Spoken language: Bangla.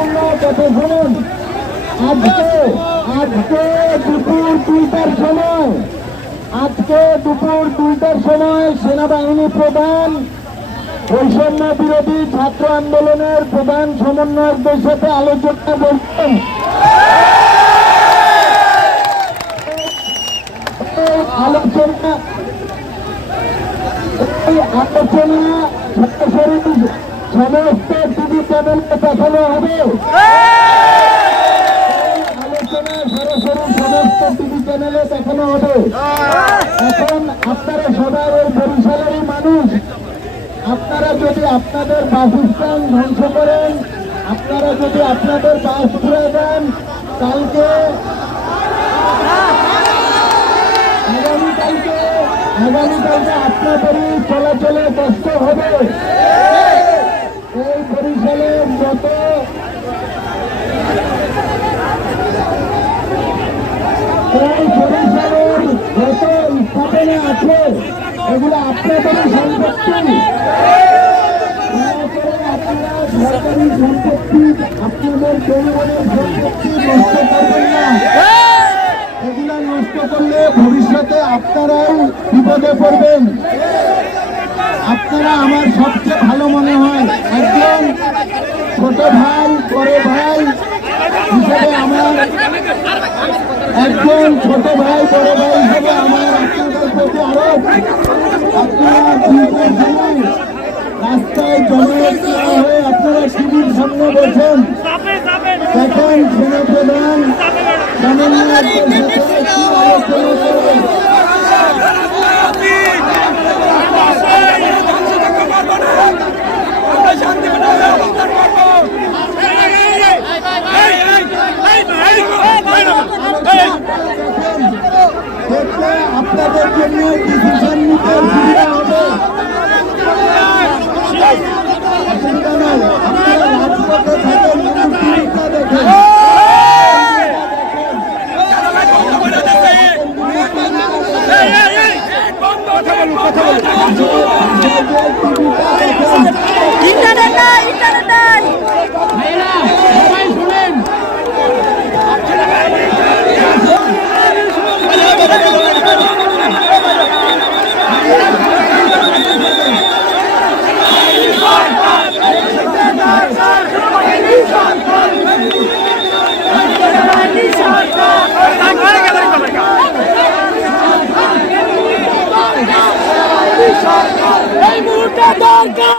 গুরুত্বপূর্ণ কথা শুনুন। আজকে দুপুর 2টার সময় সেনাবাহিনী প্রধান বৈষম্য বিরোধী ছাত্র আন্দোলনের প্রধান সমন্বয়কদের সাথে আলোচনা করছেন। আলোচনা সরাসরি সমস্ত টিভি চ্যানেলে দেখানো হবে। আলোচনা সরাসরি সমস্ত টিভি চ্যানেলে দেখানো হবে। এখন আপনারা সবাই ওই বরিশালেরই মানুষ। আপনারা যদি আপনাদের বাসস্থান ধ্বংস করেন, আপনারা যদি আপনাদের বাস ঘুরে দেন, কালকে আগামীকালকে আপনাদেরই চলাচলে কষ্ট হবে। এই বরিশালের যত স্থাপনা আছে এগুলো আপনাদেরই সম্পত্তি। আপনারা সরকারি সম্পত্তি, আপনাদের জনগণের সম্পত্তি নষ্ট করবেন না। এগুলা নষ্ট করলে ভবিষ্যতে আপনারাও বিপদে পড়বেন। আপনারা আমার সবচেয়ে ভালো মনে হয় একজন ছোট ভাই বড় ভাই হিসেবে আমার আপনাদের প্রতি আরোপ, আপনারা রাস্তায় জনগণ হয়ে আপনারা টিভির সামনে বসেন, তখন সেনাপ্রধান সমন্বয়কদের সাথে কি আলোচনা করবেন। শান্তি